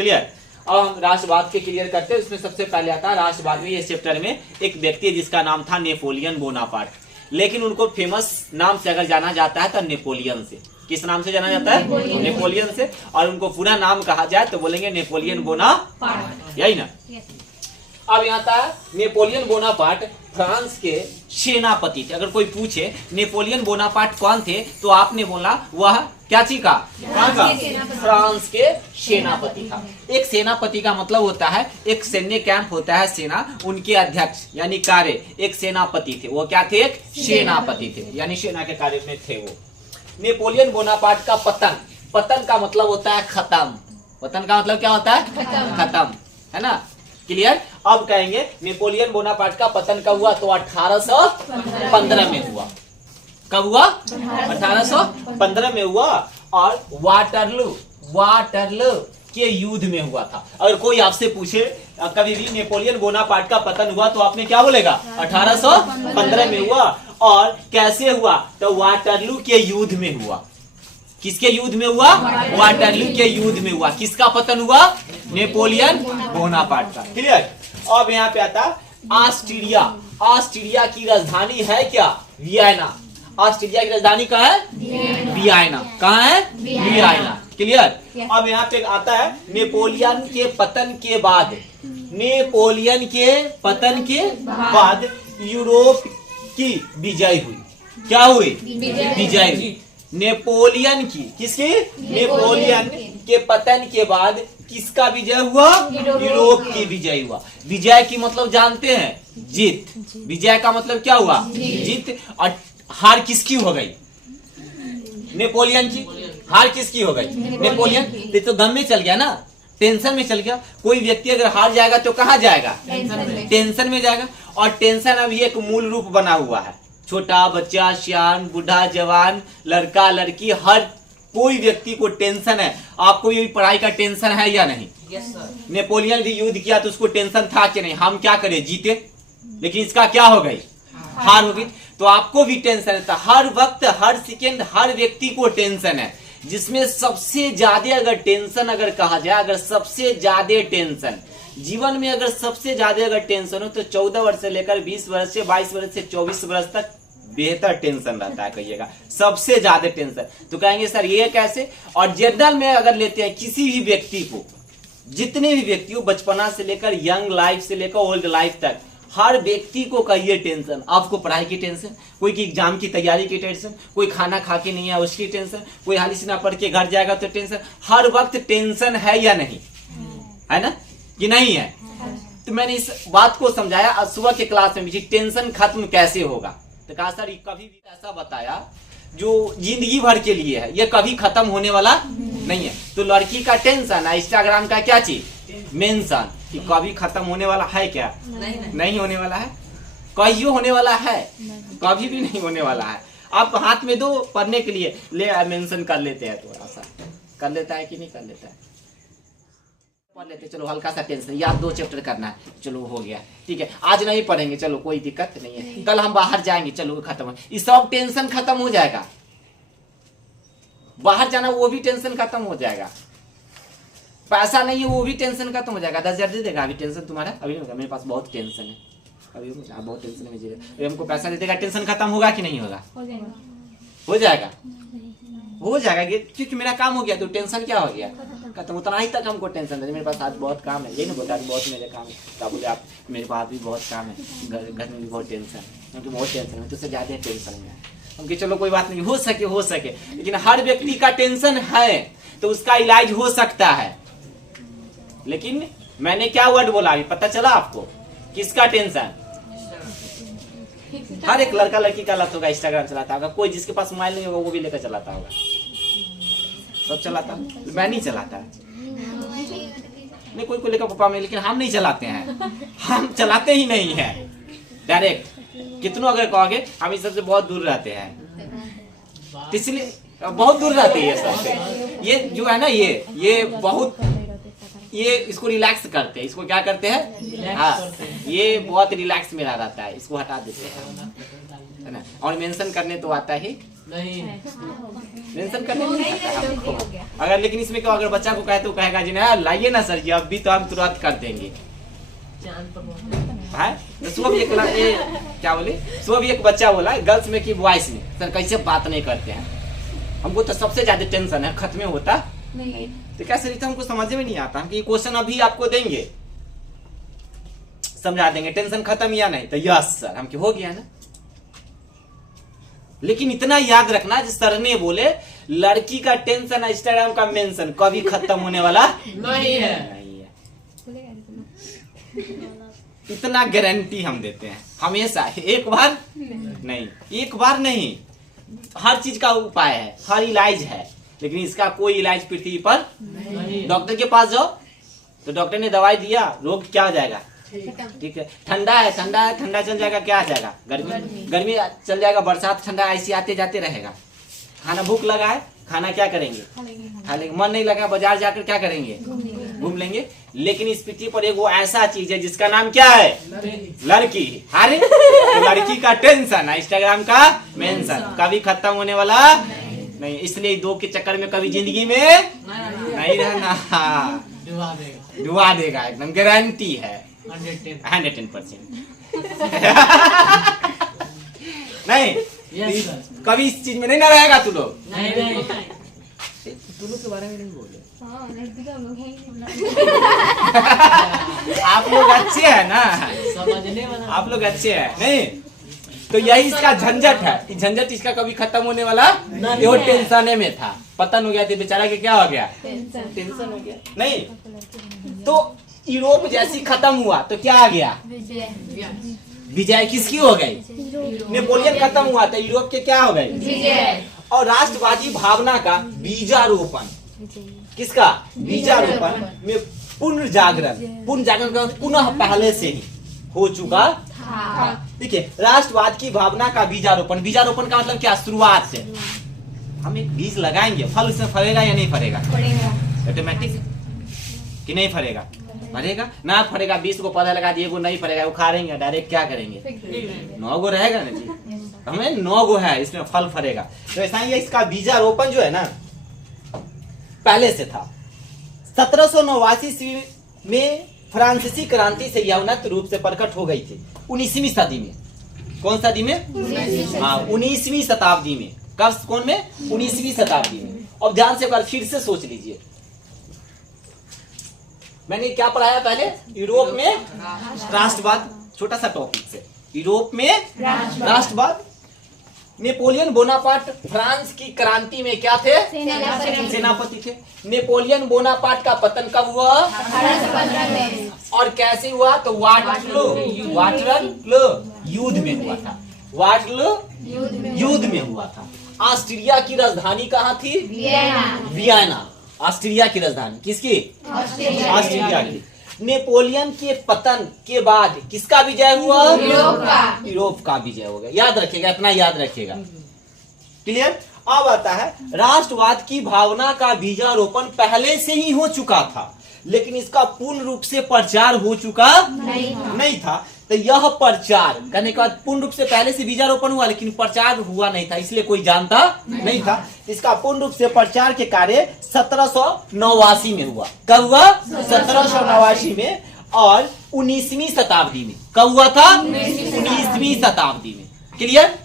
Clear. अब हम राष्ट्रवाद के क्लियर करते हैं। उसमें सबसे पहले आता है राष्ट्रवाद में, इस चैप्टर में एक व्यक्ति है जिसका नाम था नेपोलियन बोनापार्ट, लेकिन उनको फेमस नाम से अगर जाना जाता है तो नेपोलियन से। किस नाम से जाना जाता है? नेपोलियन से। और उनको पूरा नाम कहा जाए तो बोलेंगे नेपोलियन बोनापार्ट, यही ना। अब यहाँ था नेपोलियन बोनापार्ट फ्रांस के सेनापति थे। अगर कोई पूछे नेपोलियन बोनापार्ट कौन थे तो आपने बोला वह क्या चीज का? फ्रांस के सेनापति था। एक सेनापति का मतलब होता है एक सैन्य कैंप होता है, सेना, उनके अध्यक्ष यानी कार्य एक सेनापति थे। वो क्या थे? एक सेनापति थे, यानी सेना के कार्य में थे वो। नेपोलियन बोनापार्ट का पतन, पतन का मतलब होता है खत्म। पतन का मतलब क्या होता है? खत्म, है ना। क्लियर। अब कहेंगे नेपोलियन बोनापार्ट का पतन कब हुआ? तो 1815 में हुआ। कब हुआ? 1815 में हुआ। और वाटरलू के युद्ध में हुआ था। अगर कोई आपसे पूछे कभी भी नेपोलियन बोनापार्ट का पतन हुआ तो आपने क्या बोलेगा? 1815 में हुआ। और कैसे हुआ? तो वाटरलू के युद्ध में हुआ। किसके युद्ध में हुआ? वाटरलू के युद्ध में हुआ। किसका पतन हुआ? नेपोलियन बोनापार्ट का। क्लियर। अब यहाँ पे आता ऑस्ट्रिया। ऑस्ट्रिया की राजधानी है क्या? वियना। ऑस्ट्रिया की राजधानी कहाँ है? वियना। कहाँ है? वियना। क्लियर। अब यहाँ पे आता है नेपोलियन के पतन के बाद, नेपोलियन के पतन के बाद यूरोप की विजय हुई। क्या हुई? विजय हुई। नेपोलियन की, किसकी? नेपोलियन के पतन के बाद किसका विजय हुआ? यूरोप की विजय हुआ। विजय की मतलब जानते हैं? जीत। विजय का मतलब क्या हुआ? जीत। और हार किसकी हो गई? नेपोलियन की। हार किसकी हो गई? नेपोलियन। तो गम में चल गया ना, टेंशन में चल गया। कोई व्यक्ति अगर हार जाएगा तो कहाँ जाएगा? टेंशन में जाएगा। और टेंशन अभी एक मूल रूप बना हुआ है। छोटा बच्चा, सियान, बूढ़ा, जवान, लड़का, लड़की, हर कोई व्यक्ति को टेंशन है। आपको भी पढ़ाई का टेंशन है या नहीं? Yes sir. नेपोलियन भी युद्ध किया तो उसको टेंशन था कि नहीं? हम क्या करें? जीते। लेकिन इसका क्या हो गई? हार हो गई। तो आपको भी टेंशन है। हर वक्त, हर सेकेंड, हर व्यक्ति को टेंशन है। जिसमें सबसे ज्यादा अगर टेंशन अगर कहा जाए, अगर सबसे ज्यादा टेंशन जीवन में, अगर सबसे ज्यादा अगर टेंशन हो तो 14 वर्ष से लेकर 20 वर्ष से 22 वर्ष से 24 वर्ष तक बेहतर टेंशन रहता है। कहिएगा सबसे ज्यादा टेंशन। तो कहेंगे सर ये कैसे? और जनरल में अगर लेते हैं किसी भी व्यक्ति को, जितने भी व्यक्ति हो, बचपना से लेकर यंग लाइफ से लेकर ओल्ड लाइफ तक, हर व्यक्ति को कहिए टेंशन। आपको पढ़ाई की टेंशन, कोई की एग्जाम की तैयारी की टेंशन, कोई खाना खा के नहीं है उसकी टेंशन, कोई हाली से ना पढ़ के घर जाएगा तो टेंशन। हर वक्त टेंशन है या नहीं? है ना कि नहीं है? तो मैंने इस बात को समझाया सुबह के क्लास में भी, टेंशन खत्म कैसे होगा। तो कहा सर कभी भी ऐसा बताया जो जिंदगी भर के लिए है, ये कभी खत्म होने वाला नहीं है। तो लड़की का टेंशन है, इंस्टाग्राम का क्या चीज? मेंशन, कि कभी खत्म होने वाला है क्या? नहीं होने वाला है। कहियो होने वाला है? कभी भी नहीं होने वाला है। आप हाथ में दो पढ़ने के लिए, ले मेंशन कर लेते हैं, थोड़ा सा कर लेता है कि नहीं कर लेता है? पढ़ लेते, चलो हल्का सा टेंशन, या 2 चैप्टर करना है, चलो हो गया, ठीक है। आज नहीं पढ़ेंगे, चलो कोई दिक्कत नहीं है। कल हम बाहर जाएंगे, चलो खत्म। ये सब टेंशन खत्म हो जाएगा। बाहर जाना वो भी टेंशन खत्म हो जाएगा। पैसा नहीं है वो भी टेंशन खत्म हो जाएगा। 10,000 दे देगा, अभी टेंशन तुम्हारा अभी नहीं होगा। मेरे पास बहुत टेंशन है, अभी बहुत टेंशन में जी। अभी हमको पैसा दे देगा, टेंशन खत्म होगा कि नहीं होगा? हो जाएगा, हो जाएगा। क्योंकि मेरा काम हो गया तो टेंशन क्या हो गया? खत्म। उतना ही तक हमको टेंशन है। मेरे पास आज बहुत काम है, यही ना बोलता है बहुत मेरे काम है। क्या बोले आप? मेरे पास भी बहुत काम है, घर में भी बहुत टेंशन है, क्योंकि बहुत टेंशन है, तुझसे ज्यादा टेंशन है। हम चलो कोई बात नहीं, हो सके। लेकिन हर व्यक्ति का टेंशन है तो उसका इलाज हो सकता है। लेकिन मैंने क्या वर्ड बोला अभी पता चला आपको? किसका टेंशन? हर एक लड़का लड़की का लत होगा, इंस्टाग्राम चलाता होगा। कोई जिसके पास मोबाइल नहीं होगा वो भी लेकर चलाता होगा। सब चलाता, मैं नहीं चलाता। नहीं, कोई लेकर पापा में, लेकिन हम नहीं चलाते हैं। हम चलाते ही नहीं है डायरेक्ट। कितनों अगर कहोगे हम इस सबसे बहुत दूर रहते हैं, इसलिए बहुत दूर रहते हैं ये सबसे। ये जो है ना, ये बहुत, ये इसको रिलैक्स करते हैं। इसको क्या करते हैं? हाँ, ये बहुत रिलैक्स मेरा रहता है, इसको हटा देते हैं, है ना। और मेंशन करने तो आता ही नहीं मेंशन करने नहीं आता है आपको। अगर लेकिन इसमें क्या, अगर बच्चा को कहे तो कहेगा जी ना लाइए ना सर जी, अब भी तो हम तुरंत कर देंगे है। तो सुबह भी क्या बोले, सुबह भी एक बच्चा बोला गर्ल्स में कि बॉयज में सर कैसे बात नहीं करते हैं, हमको तो सबसे ज्यादा टेंशन है खत्म होता नहीं। तो क्या सर, हमको समझ में नहीं आता, हम ये क्वेश्चन अभी आपको देंगे समझा देंगे, टेंशन खत्म या नहीं, तो यस सर हम हो गया ना। लेकिन इतना याद रखना जिस सर ने बोले लड़की का टेंशन इंस्टाग्राम का मेंशन कभी खत्म होने वाला नहीं है। इतना गारंटी हम देते हैं हमेशा, एक बार नहीं, एक बार नहीं, हर चीज का उपाय है, हर इलाज है, लेकिन इसका कोई इलाज पृथ्वी पर नहीं। डॉक्टर के पास जाओ तो डॉक्टर ने दवाई दिया, रोग क्या हो जाएगा, ठीक है। ठंडा है, ठंडा है, ठंडा चल जाएगा, क्या आ जाएगा गर्मी, गर्मी चल जाएगा, बरसात ठंडा ऐसे आते जाते रहेगा। खाना भूख लगा है, खाना क्या करेंगे, खा लेंगे। मन नहीं लगा, बाजार जाकर क्या करेंगे, घूम लेंगे। लेकिन इस पृथ्वी पर एक वो ऐसा चीज है जिसका नाम क्या है, लड़की। अरे तो लड़की का टेंशन है, इंस्टाग्राम का मेंशन कभी खत्म होने वाला नहीं। इसलिए दो के चक्कर में कभी जिंदगी में नहीं रहना, डुबा देगा एकदम, गारंटी है 110%। नहीं कभी इस चीज में नहीं ना रहेगा तू लोग, तू लोग के बारे में नहीं बोले। आप लोग अच्छे हैं ना, समझने वाला आप लोग अच्छे हैं नहीं। तो यही इसका झंझट है, कि झंझट इसका कभी खत्म होने वाला नहीं, वो टेंशन में था, पतन हो गया था बेचारा के, क्या हो गया, टेंशन हो गया नहीं। तो यूरोप जैसी खत्म हुआ तो क्या आ गया, विजय किसकी हो गई, नेपोलियन खत्म हुआ तो यूरोप के क्या हो गए। और राष्ट्रवादी भावना का बीजारोपण, किसका बीजारोपण में पुनर्जागरण का पुनः पहले से ही हो चुका था। देखिए राष्ट्रवाद की भावना का बीजारोपण, बीजारोपण का मतलब क्या, शुरुआत से हम एक बीज लगाएंगे, फल उसमें फरेगा या नहीं फरेगा, ऑटोमेटिक कि नहीं फरेगा, फरेगा ना, फरेगा। 20 को पौधा लगा दिए, वो नहीं फरेगा, उखाड़ेंगे डायरेक्ट, क्या करेंगे, 9 गो रहेगा ना जी, हमें 9 गो है, इसमें फल फरेगा। तो ऐसा ही इसका बीजारोपण जो है ना पहले से था। 1789 ईस्वी में फ्रांसीसी क्रांति से यह उन्नत रूप से प्रकट हो गई थी 19वीं सदी में। कौन सदी में, हाँ 19वीं शताब्दी में। कब, कौन में, 19वीं शताब्दी में। अब ध्यान से एक बार फिर से सोच लीजिए, मैंने क्या पढ़ाया पहले, यूरोप में राष्ट्रवाद, छोटा सा टॉपिक से, यूरोप में राष्ट्रवाद। नेपोलियन बोनापार्ट फ्रांस की क्रांति में क्या थे, सेनापति थे। नेपोलियन बोनापार्ट का पतन कब हुआ, और कैसे हुआ, तो वाटरलू युद्ध में हुआ था, वाटरलू युद्ध में हुआ था। ऑस्ट्रिया की राजधानी कहाँ थी, वियना, ऑस्ट्रिया की राजधानी, किसकी, ऑस्ट्रिया की। नेपोलियन के पतन के बाद किसका विजय हुआ, यूरोप का विजय हो गया। याद रखिएगा, इतना याद रखिएगा, क्लियर। अब आता है राष्ट्रवाद की भावना का बीजारोपण पहले से ही हो चुका था, लेकिन इसका पूर्ण रूप से प्रचार हो चुका नहीं था। तो यह प्रचार करने के बाद पूर्ण रूप से पहले से बीजारोपण हुआ, लेकिन प्रचार हुआ नहीं था, इसलिए कोई जानता नहीं था। इसका पूर्ण रूप से प्रचार के कार्य 1789 में हुआ। कब हुआ, 1789 में। और 19वीं शताब्दी में, कब हुआ था, 19वीं शताब्दी में। क्लियर।